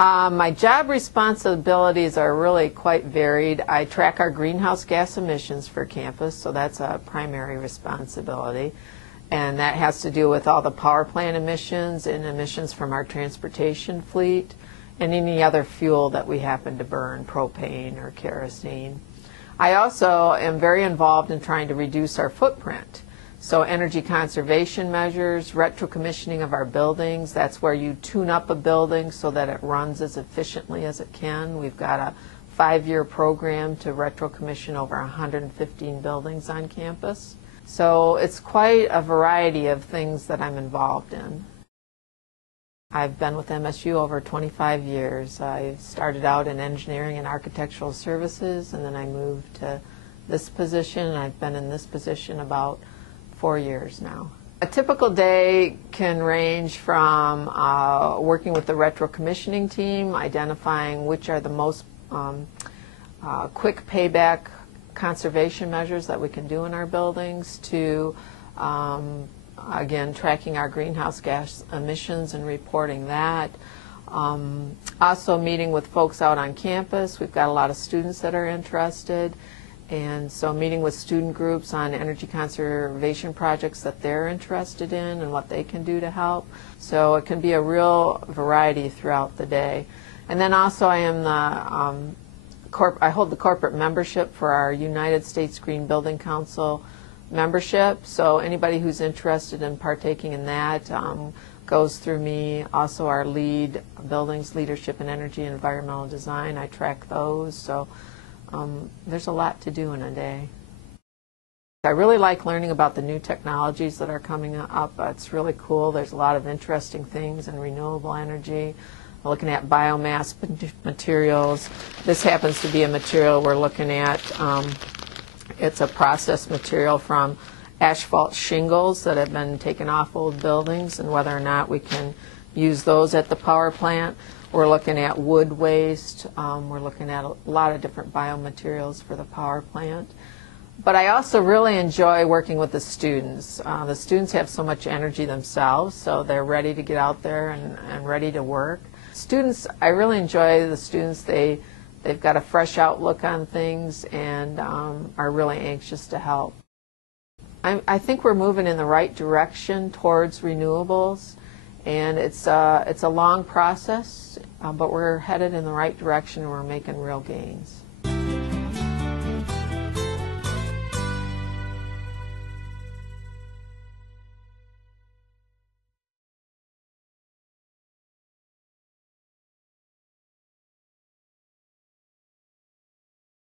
My job responsibilities are really quite varied. I track our greenhouse gas emissions for campus, so that's a primary responsibility. And that has to do with all the power plant emissions and emissions from our transportation fleet and any other fuel that we happen to burn, propane or kerosene. I also am very involved in trying to reduce our footprint. So energy conservation measures, retro-commissioning of our buildings, that's where you tune up a building so that it runs as efficiently as it can. We've got a 5-year program to retro-commission over 115 buildings on campus. So it's quite a variety of things that I'm involved in. I've been with MSU over 25 years. I started out in engineering and architectural services, and then I moved to this position. I've been in this position about 4 years now. A typical day can range from working with the retro-commissioning team, identifying which are the most quick payback conservation measures that we can do in our buildings, to again, tracking our greenhouse gas emissions and reporting that. Also meeting with folks out on campus. We've got a lot of students that are interested, and so meeting with student groups on energy conservation projects that they're interested in and what they can do to help. So it can be a real variety throughout the day. And then also I am I hold the corporate membership for our United States Green Building Council membership. So anybody who's interested in partaking in that goes through me. Also our LEED, Buildings, Leadership in Energy and Environmental Design, I track those. So there's a lot to do in a day. I really like learning about the new technologies that are coming up. It's really cool. There's a lot of interesting things in renewable energy. We're looking at biomass materials. This happens to be a material we're looking at. It's a processed material from asphalt shingles that have been taken off old buildings, and whether or not we can use those at the power plant. We're looking at wood waste. We're looking at a lot of different biomaterials for the power plant. But I also really enjoy working with the students. The students have so much energy themselves, so they're ready to get out there and ready to work. Students, I really enjoy the students. They've got a fresh outlook on things and are really anxious to help. I think we're moving in the right direction towards renewables, and it's a long process, but we're headed in the right direction and we're making real gains.